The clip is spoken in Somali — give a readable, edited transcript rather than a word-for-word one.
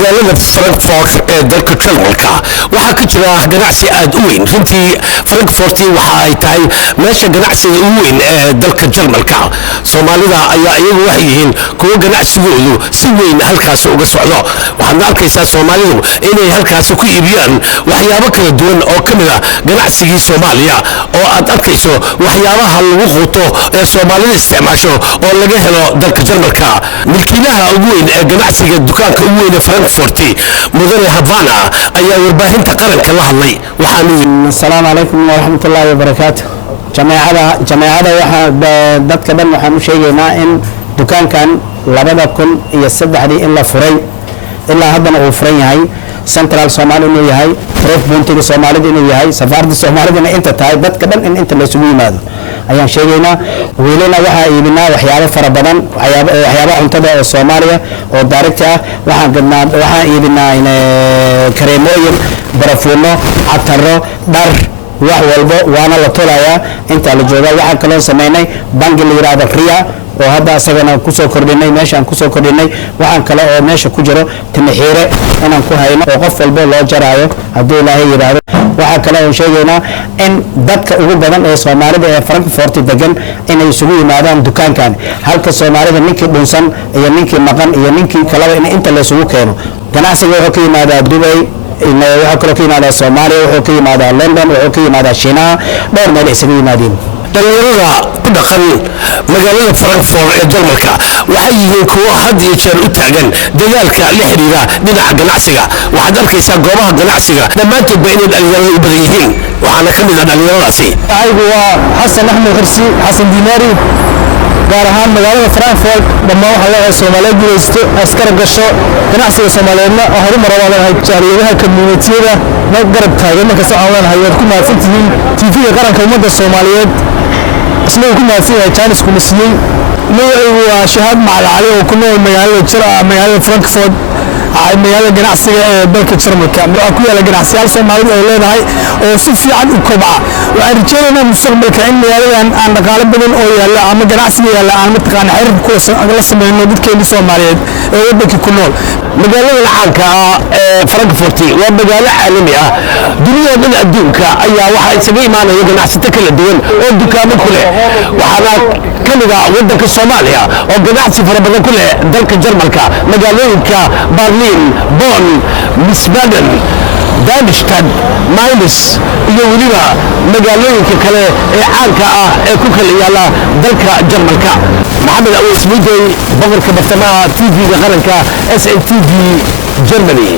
magaalada Frankfurt ee dalka Jarmalka waxa ka jira ganacsi aad u weyn runtii Frankfurt waxa ay tahay meesha ganacsiga ugu weyn ee dalka Jarmalka Soomaalida ayaa iyagu waxay yihiin kuwa ganacsigoodu si weyn halkaas uga socdo waxaad arkaysaa Soomaalidu inay halkaas ku iibiyaan waxyaabo kala duwan oo kamid ah ganacsigii Soomaaliya oo aad arkayso waxyaabaha lagu quuto ee Soomaalida isticmaasho oo laga helo dalka Jarmalka milkiilaha ugu weyn ee ganacsiga dukaanka ugu weyn ee Frankfurt mudane Havana ayaa warbaahinta qaranka la hadlay waxaan assalaamu calaykum wa rahmatullaahi wa barakaatuh jameecada waxa dadka dhan waxaan u sheegaynaa in dukaankan 2003 in la furay ilaa haddana uu furan yahay central Soomaali inuu yahay trof buntiga Soomaalida inuu yahay safaarada Soomaalida inta tahay dadka dhan in inta la isugu yimaado ayaan sheegaynaa weelena waxa iibinaa waxyaabo fara badan waxyaabo cuntada ee Soomaaliya oo direct ah waxaan iibinaa kareemooyin barafuuno cataro dhar wax walba waana la tolayaa inta la jooga waxa kale oo sameynay bangi la yiraahdo Riya oo hadda asagana ku soo kordhinay meeshaan ku soo kordhinay waxaan kale oo meesha ku jiro timixiire inaan ku hayno oo qof walba loo jaraayo haddii Ilaahay yiraahdo waxa kale oo sheegaynaa in dadka ugu badan ee Soomaalida ee Frankfurt degan inay isugu yimaadaan dukaankan halka Soomaalida ninkii dhunsan iyo ninkii maqan iyo ninkii kale in inta la isugu keeno ganacsiga wuxuu ka yimaadaa Dubai waxa kale oo ka yimaadaa Soomaaliya wuxuu ka yimaadaa London wuxuu ka yimaadaa Shiinaha dhowr meel isugu yimaadeen dhalinyarada ku dhaqan magaalada Frankfurt ee Jarmalka waxay yihiin kuwa had iyo jeer u taagan dagaalka la xiriira dhinaca ganacsiga waxaad arkaysaa goobaha ganacsiga dhammaantood inay dhalinyarada u badan yihiin waxaana ka mid ah dhalinyaradaasi aygu waa Xasan Axmed Xirsi Xasan Diinaari gaar ahaan magaalada Frankfurt dhammaan waxa laga Soomaaliyeed guulaysto askar gasho ganacsiga Soomaaliyeedna oo horumar u leeyahay jaariyadaha community-da ma garab taagan marka soo aan leeyahay ku maadsantiin TV-ga qaranka ummadda Soomaaliyeed isla ku maadsanyahay Jaanis ku nasiyay waa shahaad macalali oo ku nool magaalada Frankfurt ay magaalada ganacsiga ee dalka Jarmalka waxa ku yaala ganacsiyaal Soomaaliyeed oo leedahay oo si fiican u kobca waxaan rajaynaynaa mustaqbalka in magaaladan aan dhaqaale badan oo yaala ama ganacsiga yaala aan mataqaan xiriir ku la sameeyno dadkeena Soomaaliyeed ee waddanka ku nool magaalada caanka ah ee Frankfurt waa magaalo caalami ah dunida dhan adduunka ayaa waxa isaga imaanaya ganacsato kala duwan oo dukaamo ku leh waxaana kamid ah waddanka Soomaaliya oo ganacsi fara badan ku leh dalka Jarmalka magaalooyinka Berlin Bonn Wiesbaden Darmstadt Mainz iyo waliba magaalooyinka kale ee caanka ah ee ku kala yaala dalka Jarmalka maxamed Awood Mudey boqorka bartamaha TV-ga qaranka SNTV Germany